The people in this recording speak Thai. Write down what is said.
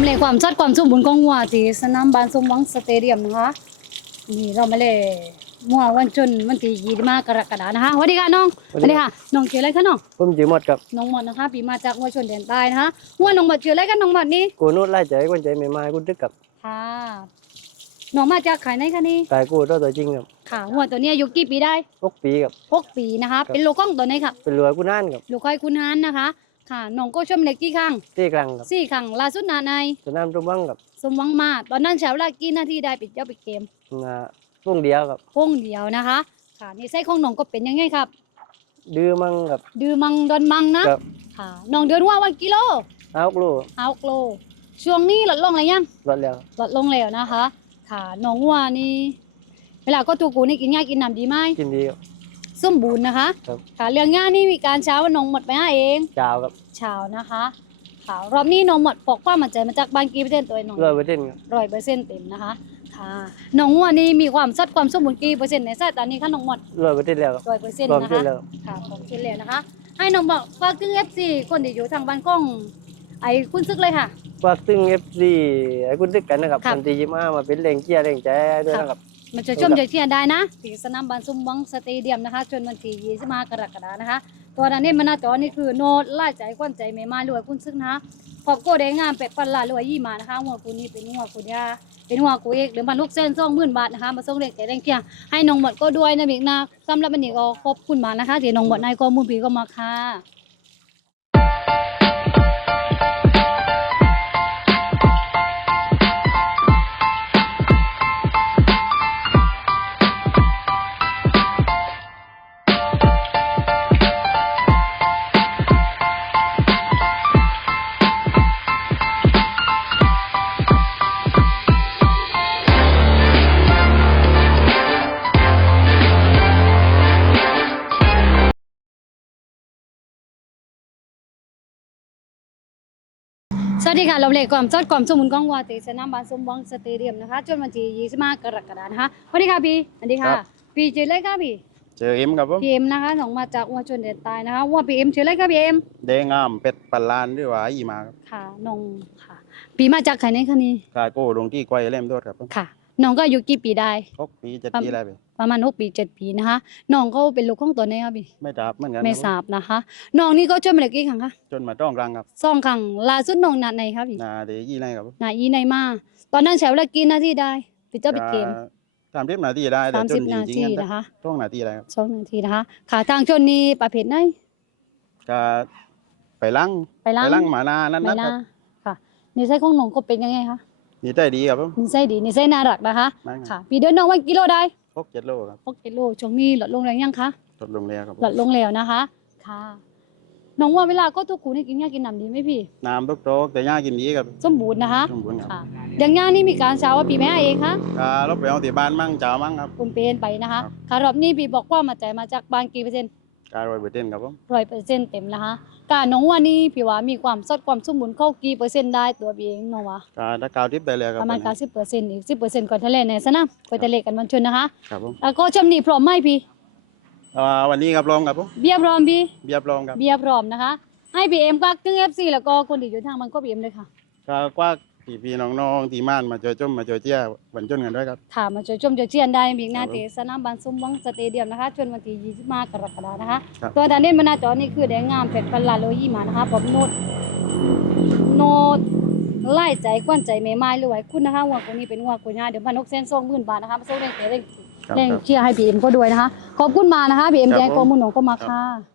ำเลยความชัดความสมบูรณ์ของวัวที่สนามบานสมหวังสเตเดียมนะคะนี่เรามาเลยมัววันจุนวันที่ยี่สิบห้ากรกฎานะคะสวัสดีค่ะน้องสวัสดีค่ะน้องชื่ออะไรคะน้องผมจือหมดกับน้องหมดนะคะปีมาจากวัวชนแดนใต้นะคะวัวน้องหมดชื่ออะไรกันน้องหมดนี่กูนู่นไล่ใจคนใจไม่มากูดึกกับค่ะน้องมาจากขายไหนคะนี่ตายกูตัวตัวจริงกับค่ะวัวตัวเนี้ยอายุกี่ปีได้พกปีกับหกปีนะคะเป็นโลกล้องตัวไหนค่ะเป็นเรือกูนั่นกับลูกไข่คุณฮันนะคะ ค่ะน้องก็ชมเล็กกี่ครั้งที่กลางกับสี่ครั้งล่าสุดนาในสนามตุ้มวังกับสมหวังมาตอนนั้นใช้เวลากี่นาทีได้ปิดเจ้าปิดเกมนาช่วงเดียวกับโค้งเดียวนะคะ ค่ะนี่ไส้ของน้องก็เป็นยังไงครับ ดื้อมั่งกับ ดื้อมังดอนมังนะครับ ค่ะน้องเดินว่าวันกิโลเอากลูกเอาโลช่วงนี้ลดลงอะไรยังรถแล้วลดลงแล้วนะคะ ค่ะน้องว่านี่เวลาก็ตูกูนี่กินง่ายกินน้ำดีไหมกินดีกับ สมบูรณ์นะคะครับ ค่ะเรื่องง่ายนี่มีการเช้าว่าน้องหมดไปห้าเองจาวกับเช้านะคะค่ะรอบนี้น้องหมดปอกความมั่นใจมาจากบางกีประเทศตัวเองน้องเรือไปเต้นกับร้อยเปอร์เซ็นต์เต็มนะคะค่ะน้องว่านี่มีความสัดความสมบูรณ์กี่เปอร์เซ็นต์ในสายตานี้คะน้องหมดเรือไปเต้นแล้วกับร้อยเปอร์เซ็นต์พร้อมนะเต้นคะแล้วค่ะผมเช่นแล้วนะคะ ให้น้องบอกฝากถึงเอฟซีคนที่อยู่ทางบ้านกล้อง ไอ้คุณซึกเลยค่ะ ฝากตึงเอฟซีไอ้กูดึกกันนะครับครับวันที่ยี่สิบห้ามาเป็นแรงเชียร์แรงใจด้วยนะครับ มันจะชมจะเชียร์ได้นะที่สนามบานซุมวังสเตเดียมนะคะจนวันที่25กรกฎานะคะ ตัวนั้นนี่มันหน้าจอนี่คือโนดล่าใจกวนใจไม่มาเลยคุณซึกนะคะขอบโกได้งามเป็ดปันลาเลยยี่มานะคะหัวกูนี่เป็นหัวกูยาเป็นหัวกูเอกหรือมันลูกเส้นซ่องหมื่นบาทนะคะมาส่งเด็กแต่แรงเกียร์ให้น้องหมดก็ด้วยนะเบกนะสำหรับวันนี้ก็ขอบคุณมากนะคะที่น้องหมดในข้อมูลปีก็มาค่ะ สวัสดีค่ะเราเลยความสดความสมบูรณ์ของวาติสนามบานสมบังสเตเดียมนะคะจนวันที่25กรกฎาคมนะคะสวัสดีค่ะพี่สวัสดีค่ะครับพี่ชื่ออะไรคะพี่เจอเอ็มครับผมพี่เอ็มนะคะส่งมาจากวัวชนเด็ดตายนะคะว่าพี่เอ็มชื่ออะไรคะพี่เอ็มแดงงามเป็ดปันลานด้วยว่าอีมาครับค่ะน้องค่ะปีมาจากไหนคะนี่กายโก้ลงที่ไกวเล่มโทษครับผมค่ะน้องก็อายุกี่ปีได้หกปีเจ็ดปีแล้วไป ประมาณ6ปี7ปีนะคะน้องเขาเป็นลูกของตัวไหนคะพี่ไม่ทราบเหมือนกันไม่คทรับราบนะคะน้องนี่ก็ช่วยมาเลยกี่ครั้งคะจนมาต้องกลางครับสองครั้งล่าสุดน้องนัดไหนคะพี่นาเดยี่ไรครับผมนาอีในมา ตอนนั้นใช้เวลากี่นาทีได้ปิดเจ้าปิดเกมสามสิบนาทีได้แต่สามจสินบจนาริงทีๆกันนะคะต้องนาทีอะไรครับสองนาทีนะคะขาทางชนนี้ประเภทไหนก็ไปล้างไปล้างล้างหมานานั่นไม่นะคน่ารับค่ะนิสัยของน้องก็เป็นยังไงคะนี่ได้ดีครับผมนิสัยดีนิสัยน่ารักนะคะนั่นค่ะปีเดินน้องว่ากิโลได้ หกเจ็ดโลครับหกกิโลช่วงนี้ลดลงแรงยังคะลดลงแล้วครับผมลดลงแล้วนะคะ ค่ะน้องว่าเวลาก็ทุกคูนี่กินยากินน้ำดีไหมพี่น้ำทุกโต๊ะแต่ย่ากินดีครับสมบูรณ์นะคะสมบูรณ์ครับค่ะเรื่องงานนี่มีการเช้าว่าปีแม่เองคะก็รบไปเอาที่บ้านมั่งเจ้ามั่งครับคุณเป็นไปนะคะครับค่ะรอบนี้พี่บอกว่ามาจ่ายมาจากบางกี่เปอร์เซ็นต์ การรอยเบอร์เต้นครับผมร้อยเปอร์เซ็นต์เต็มนะคะการน้องว่านี่พี่ว่ามีความสดความสมบูรณ์เข้ากี่เปอร์เซ็นต์ได้ตัวพี่เองน้องว่าก็ถ้าเกาวทิปได้เลยครับประมาณตอนนี้90เปอร์เซ็นต์อีก10เปอร์เซ็นต์ก่อนทะเลในสนามก่อนทะเลกันวันชนนะคะครับผมแล้วก็ชมนี่พร้อมไหมพี่อ่าวันนี้ครับรองครับผมเบียร์พร้อมพี่เบียบรองครับเบียร์พร้อมนะคะให้พี่เอ็มกักถึง FC แล้วก็คนที่อยู่ทางมันก็พี่เอ็มเลยค่ะก็กว่า พี่พี่น้องๆที่ม่านมาเจอจมมาเจอเจี้ยวันจนกันด้วยครับ ถามมาช่วยชมช่วยเชียร์ได้มีหน้าครับผมเตะสนามบันซุมวังสเตเดียมนะคะจนวันที่25กรกฎาคมนะคะ ครับ ตัวดานเด่นบรรณาจอนี่คือแดงงามเป็ดพันลาโลยี่หมานะคะผมโนดโนดไล่ใจกวนใจไม่ไม้รวยคุณนะคะหัวคนนี้เป็นหัวคนยาเดี๋ยวพันนกเส้นสองหมื่นบาทนะคะมาส่งแรงเตะแรงครับแรงครับ เชียร์ให้พี่เอ็มก็ด้วยนะคะ ขอบคุณมานะคะพี่เอ็มครับแจ้งผมข้อมูลหนูก็มาครับค่ะ